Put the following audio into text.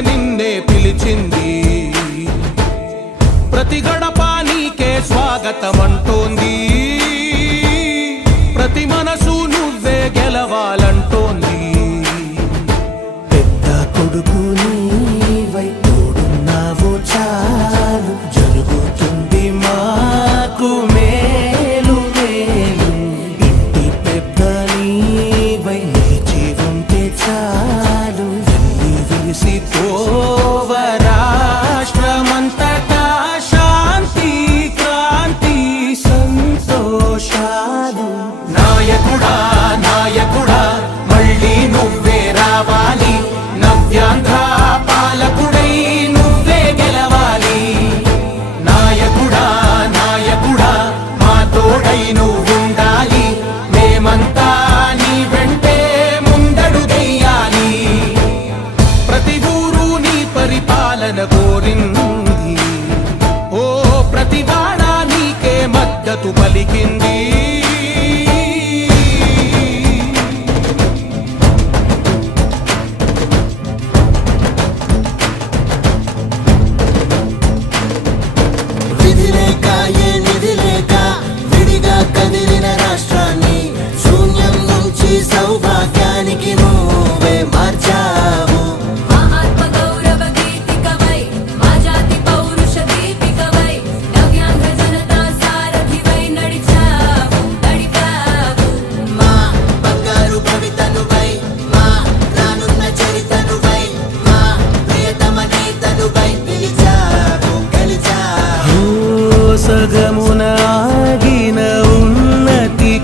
నిన్నే పిలిచింది. ప్రతి గడప నీకే స్వాగతం వెల్లి విరిసి పరిపాలన ఓ ప్రతి నీకే మద్దతు పలికింది. Largamos